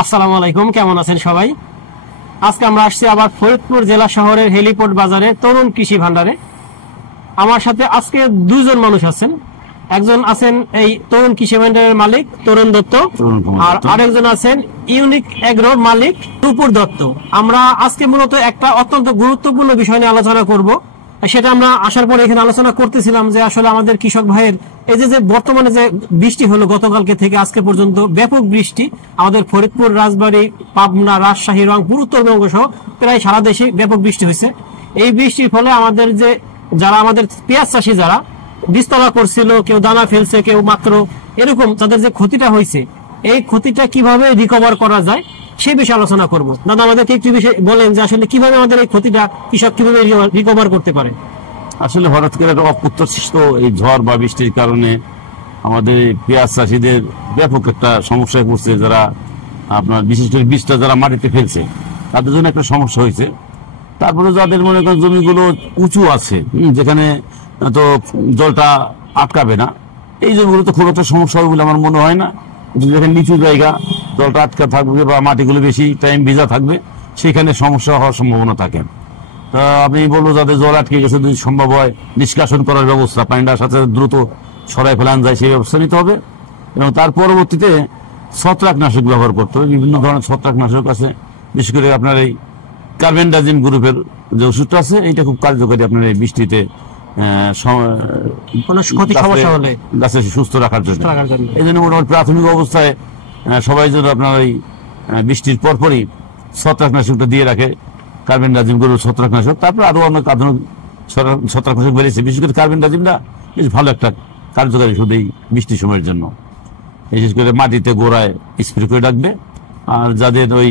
আসসালামু আলাইকুম, কেমন আছেন সবাই? আজকে আমরা আসছি আবার ফরিদপুর জেলা শহরের হেলিপোর্ট বাজারে তরুণ কৃষি ভান্ডারে। আমার সাথে আজকে দুজন মানুষ আছেন। একজন আছেন এই তরুণ কৃষি ভান্ডারের মালিক তরুণ দত্ত, আর আরেকজন আছেন ইউনিক এগ্রোর মালিক নুপুর দত্ত। আমরা আজকে মূলত একটা অত্যন্ত গুরুত্বপূর্ণ বিষয় নিয়ে আলোচনা করব। সেটা আমরা আসার পরে এখানে আলোচনা করতেছিলাম যে আসলে আমাদের কৃষক ভাইয়ের এই যে বর্তমানে যে বৃষ্টি হলো গতকালকে থেকে আজকে পর্যন্ত ব্যাপক বৃষ্টি আমাদের ফরিদপুর, রাজবাড়ী, পাবনা, রাজশাহী, রংপুর, উত্তরবঙ্গ সহ প্রায় সারা দেশে ব্যাপক বৃষ্টি হয়েছে। এই বৃষ্টির ফলে আমাদের যে যারা আমাদের পেঁয়াজ চাষি যারা বীজতলা করছিল, কেউ দানা ফেলছে, কেউ মাত্র এরকম তাদের যে ক্ষতিটা হয়েছে, এই ক্ষতিটা কিভাবে রিকভার করা যায় সেই বিষয়ে আলোচনা করব। দাদা আমাদেরকে একটু বিষয় বলেন যে আসলে কিভাবে আমাদের এই ক্ষতিটা কৃষক কিভাবে রিকভার করতে পারে। আসলে হঠাৎ করে একটা অপ্রত্যাশিত এই ঝড় বা বৃষ্টির কারণে আমাদের পেঁয়াজ চাষিদের ব্যাপক একটা সমস্যায় পড়ছে। যারা আপনার বিশেষ করে বীজটা যারা মাটিতে ফেলছে তাদের জন্য একটা সমস্যা হয়েছে। তারপরে যাদের মনে করেন জমিগুলো উঁচু আছে, যেখানে তো জলটা আটকাবে না, এই জমিগুলো তো খুব একটা সমস্যা হবে বলে আমার মনে হয় না। যেখানে নিচু জায়গা, জলটা আটকা থাকবে বা মাটিগুলো বেশি টাইম ভিজা থাকবে, সেখানে সমস্যা হওয়ার সম্ভাবনা থাকে। তা আমি বলবো যাদের জল আটকে গেছে, যদি সম্ভব হয় নিষ্কাশন করার ব্যবস্থা, পানিটার সাথে দ্রুত সরাই ফেলান যায় সেই ব্যবস্থা নিতে হবে। এবং তার পরবর্তীতে ছত্রাকনাশক ব্যবহার করতে হবে। বিভিন্ন ধরনের ছত্রাকনাশক আছে, বিশেষ করে আপনার এই কার্বেন্ডাজিম গ্রুপের যে ওষুধটা আছে, এটা খুব কার্যকরী আপনার এই বৃষ্টিতে গাছে সুস্থ রাখার জন্য। এই জন্য মোটামুটি প্রাথমিক অবস্থায় সবাই যেন আপনার ওই বৃষ্টির পরপরই ছত্রাকনাশকটা দিয়ে রাখে, কার্বেন্ডাজিম গরুর ছত্রাকনাশক। তারপর আরো অনেক আধুনিক ছত্রাকনাশক বেরিয়েছে, বিশেষ করে কার্বেন্ডাজিমটা বেশ ভালো একটা কার্যকারী ওষুধ এই বৃষ্টির সময়ের জন্য। বিশেষ করে মাটিতে গোড়ায় স্প্রে করে রাখবে। আর যাদের ওই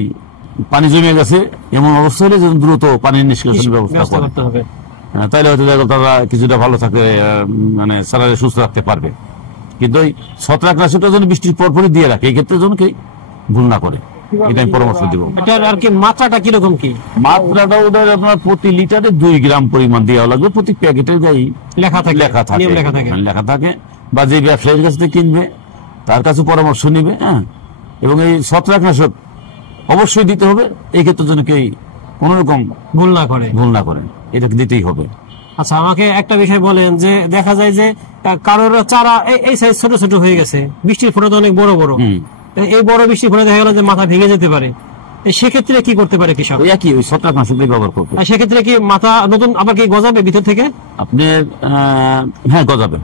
পানি জমে গেছে এমন অবস্থা হলে যেন দ্রুত পানির নিষ্কাশনের ব্যবস্থা করতে হবে, তাইলে হয়তো তারা কিছুটা ভালো থাকে, মানে স্যালারি সুস্থ রাখতে পারবে। কিন্তু ওই ছত্রাকনাশকটা যেন বৃষ্টির পরপরই দিয়ে রাখে, এই ক্ষেত্রে যেন কেউ ভুল না করে, এটা আমি পরামর্শ দিব। আর কি মাত্রাটা কিরকম কি? মাত্রাটা ওদের আপনার প্রতি লিটারে 2 গ্রাম পরিমাণ দেওয়া লাগবে। প্রতি প্যাকেটের গায়ে লেখা থাকে বা যে ব্যবসায়ীর কাছ থেকে কিনবে তার কাছে পরামর্শ নিবে। হ্যাঁ, এবং এই ছত্রাকনাশক অবশ্যই দিতে হবে, এই ক্ষেত্রে যেন কেউ কোন রকম ভুল না করে, এটা দিতেই হবে। আচ্ছা, আমাকে একটা বিষয় বলেন যে দেখা যায় যে কারোর চারা এই সাইজ ছোট ছোট হয়ে গেছে, বৃষ্টির ফলে অনেক বড় বড়, এই বড় বৃষ্টির ফলে দেখা গেল যে মাথা ভেঙে যেতে পারে, সেক্ষেত্রে কি করতে পারে কৃষক? একই ওই ছত্রাকনাশক ব্যবহার করবে। সেক্ষেত্রে কি মাথা নতুন আবার কি গজাবে ভিতর থেকে? আপনার হ্যাঁ গজাবে,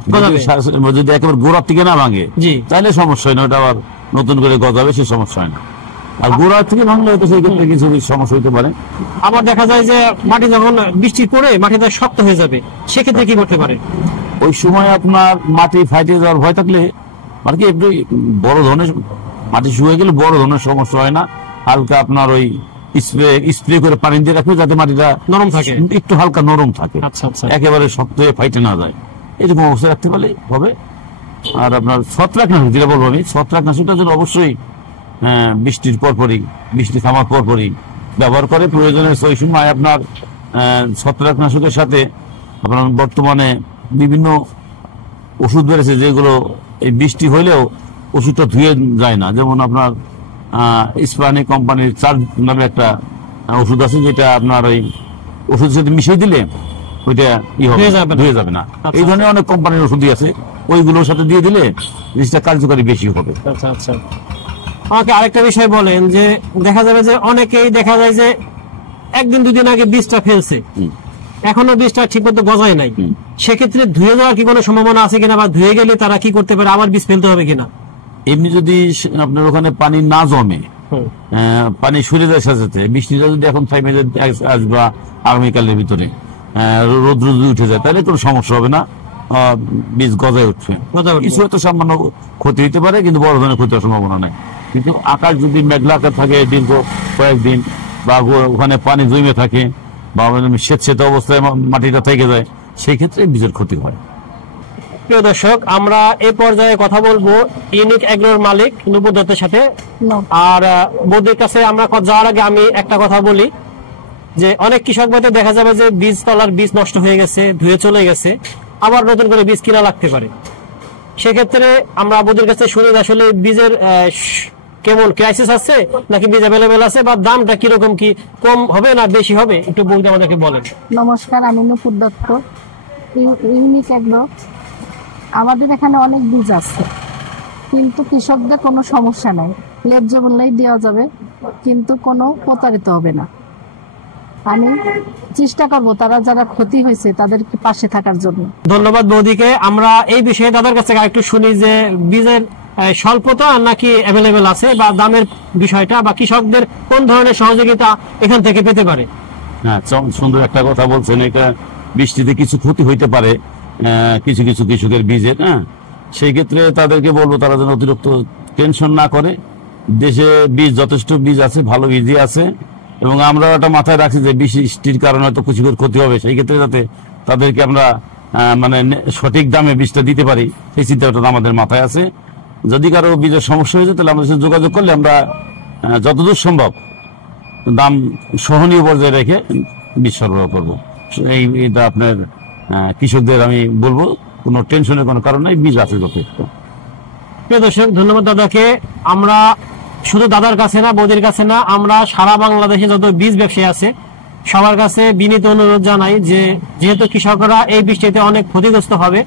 যদি একেবারে গোড়ার থেকে না ভাঙে তাহলে সমস্যা হয় না, ওটা আবার নতুন করে গজাবে, সে সমস্যা হয় না। আর গোড়ার থেকে ভাঙলে হয়তো সেই ক্ষেত্রে কিছু সমস্যা হতে পারে। আবার দেখা যায় যে মাটি যখন বৃষ্টি পড়ে মাটিটা শক্ত হয়ে যাবে, সেক্ষেত্রে কি করতে পারে? ওই সময় আপনার মাটি ফাইটে যাওয়ার ভয় থাকলে আর কি একটু বড় ধরনের মাটি শুয়ে গেলে বড় ধরনের সমস্যা হয় না, হালকা আপনার ওই স্প্রে করে পানি দিয়ে রাখবে যাতে মাটিটা নরম থাকে, একটু হালকা নরম থাকে, একেবারে শক্ত হয়ে ফাইটে না যায়, এরকম অবস্থা রাখতে পারলে হবে। আর আপনার ছত্রাকনাশক যেটা বলবো আমি, ছত্রাকনাশকটা যেন অবশ্যই বৃষ্টির পরপরই, বৃষ্টি থামার পরপরই ব্যবহার করে। প্রয়োজনে ওই সময় আপনার ছত্রাকনাশকের সাথে আপনার বর্তমানে বিভিন্ন ওষুধ বেড়েছে যেগুলো এই বৃষ্টি হইলেও ওষুধটা ধুয়ে যায় না। যেমন আপনার স্পানি কোম্পানির চার্জ নামে একটা ওষুধ আছে, যেটা আপনার ওই ওষুধের সাথে মিশিয়ে দিলে ওইটা ধুয়ে যাবে না। এই ধরনের অনেক কোম্পানির ওষুধই আছে, ওইগুলোর সাথে দিয়ে দিলে জিনিসটা কার্যকারী বেশি হবে। আচ্ছা আচ্ছা, আমাকে আরেকটা বিষয় বলেন যে দেখা যাবে যে অনেকেই দেখা যায় যে একদিন দুদিন আগে বীজটা ফেলছে, এখনো বীজটা ঠিক মতো গজায় নাই, সেক্ষেত্রে ধুয়ে যাওয়ার কি কোনো সম্ভাবনা আছে কিনা, বা ধুয়ে গেলে তারা কি করতে পারে, আবার বীজ ফেলতে হবে কিনা? এমনি যদি আপনার ওখানে পানি না জমে, পানি সরে যায় সাথে, বৃষ্টিটা যদি এখন থামে যায় আজ বা আগামীকালের ভিতরে রোদ উঠে যায়, তাহলে কোনো সমস্যা হবে না, বীজ গজায় উঠবে। কিছু হয়তো সামান্য ক্ষতি হতে পারে, কিন্তু বড় ধরনের ক্ষতি হওয়ার সম্ভাবনা নাই। কিন্তু আকাশ যদি মেঘলা থাকে দীর্ঘ কয়েকদিন, বা ওখানে পানি জমে থাকে, বা স্বেচ্ছেদ অবস্থায় মাটিটা থেকে যায়, সেই ক্ষেত্রে বীজের ক্ষতি হয়। প্রিয় দর্শক, আমরা এ পর্যায়ে কথা বলবো ইউনিক এগ্রোর মালিক নুপুর দত্তের সাথে। আর বৌদির কাছে আমরা যাওয়ার আগে আমি একটা কথা বলি যে অনেক কৃষক ভাইদের দেখা যাবে যে বীজ তলার বীজ নষ্ট হয়ে গেছে, ধুয়ে চলে গেছে, আবার নতুন করে বীজ কিনা লাগতে পারে। সেক্ষেত্রে আমরা বৌদির কাছে শুনি আসলে বীজের কেমন ক্রাইসিস আছে নাকি বীজ অ্যাভেলেবেল আছে, বা দামটা কিরকম, কি কম হবে না বেশি হবে, একটু বলতে আমাদেরকে বলেন। নমস্কার, আমি নূপুর দত্ত, ইউনিক এগ্রো। আমাদের এখানে অনেক বীজ আছে, কিন্তু কৃষকদের কোনো সমস্যা নাই, ন্যায্য মূল্যেই দেওয়া যাবে, কিন্তু কোনো প্রতারিত হবে না। আমি চেষ্টা করব তারা যারা ক্ষতি হয়েছে তাদেরকে পাশে থাকার জন্য। ধন্যবাদ বৌদিকে। আমরা এই বিষয়ে তাদের কাছে একটু শুনি যে বীজের স্বল্পতা নাকি অ্যাভেলেবেল আছে, বা দামের বিষয়টা, বা কৃষকদের কোন ধরনের সহযোগিতা এখান থেকে পেতে পারে। হ্যাঁ, সুন্দর একটা কথা বলছেন। এটা বৃষ্টিতে কিছু ক্ষতি হইতে পারে কিছু কিছু কৃষকের বীজের। হ্যাঁ, সেই ক্ষেত্রে তাদেরকে বলবো তারা যেন অতিরিক্ত টেনশন না করে। দেশে বীজ যথেষ্ট বীজ আছে, ভালো বীজই আছে, এবং আমরা এটা মাথায় রাখছি যে বৃষ্টির কারণে হয়তো কিছুর ক্ষতি হবে, সেই ক্ষেত্রে যাতে তাদেরকে আমরা মানে সঠিক দামে বীজটা দিতে পারি, সেই চিন্তাটা আমাদের মাথায় আছে। যদি কারো বীজের সমস্যা হয়েছে তাহলে আমাদের সাথে যোগাযোগ করলে আমরা যতদূর সম্ভব দাম সহনীয় পর্যায়ে রেখে বীজ সরবরাহ করবো। এইটা আপনার কৃষকদের আমি বলবো কোনো টেনশনের কোনো কারণ নাই, বীজ আছে যথেষ্ট। প্রিয় দর্শক, ধন্যবাদ দাদাকে। আমরা শুধু দাদার কাছে না, বৌদির কাছে না, আমরা সারা বাংলাদেশে যত বীজ ব্যবসায়ী আছে সবার কাছে বিনীত অনুরোধ জানাই যে যেহেতু কৃষকরা এই বৃষ্টিতে অনেক ক্ষতিগ্রস্ত হবে,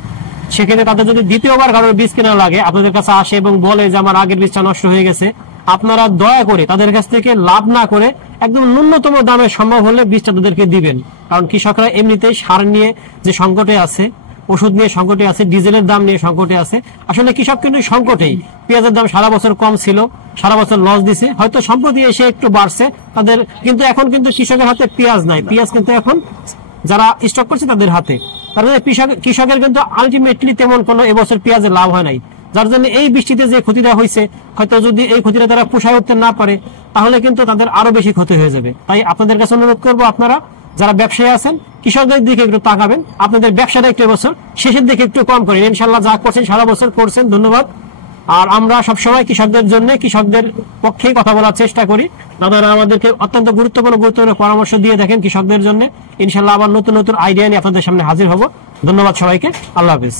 সেক্ষেত্রে তাদের যদি দ্বিতীয়বার কারোর বীজ কেনা লাগে, আপনাদের কাছে আসে এবং বলে যে আমার আগের বীজটা নষ্ট হয়ে গেছে, আপনারা দয়া করে তাদের কাছ থেকে লাভ না করে একদম ন্যূনতম দামে সম্ভব হলে বীজটা তাদেরকে দিবেন। কারণ কৃষকরা এমনিতেই সার নিয়ে যে সংকটে আছে, ওষুধ নিয়ে সংকটে আছে, ডিজেলের দাম নিয়ে সংকটে আছে। আসলে কৃষক কিন্তু সংকটেই। পেঁয়াজের দাম সারা বছর কম ছিল, সারা বছর লস দিছে, হয়তো সম্প্রতি এসে একটু বাড়ছে তাদের, কিন্তু এখন কিন্তু কৃষকের হাতে পেঁয়াজ নাই। পেঁয়াজ কিন্তু এখন যারা স্টক করছে তাদের হাতে, তার মানে কৃষকের কিন্তু আলটিমেটলি তেমন কোনো এবছর পেঁয়াজের লাভ হয় নাই। যার জন্য এই বৃষ্টিতে যে ক্ষতিটা হয়েছে, হয়তো যদি এই ক্ষতিটা তারা পোষায় উঠতে না পারে তাহলে কিন্তু তাদের আরো বেশি ক্ষতি হয়ে যাবে। তাই আপনাদের কাছে অনুরোধ করবো, আপনারা যারা ব্যবসায়ী আছেন কৃষকদের দিকে একটু তাকাবেন, আপনাদের ব্যবসাটা একটু বছর শেষের দিকে একটু কম করেন। ইনশাল্লাহ যা করছেন সারা বছর করছেন, ধন্যবাদ। আর আমরা সবসময় কৃষকদের জন্য, কৃষকদের পক্ষে কথা বলার চেষ্টা করি। দাদারা আমাদেরকে অত্যন্ত গুরুত্বপূর্ণ পরামর্শ দিয়ে দেখেন কৃষকদের জন্য। ইনশাল্লাহ আবার নতুন নতুন আইডিয়া নিয়ে আপনাদের সামনে হাজির হব। ধন্যবাদ সবাইকে, আল্লাহ হাফিজ।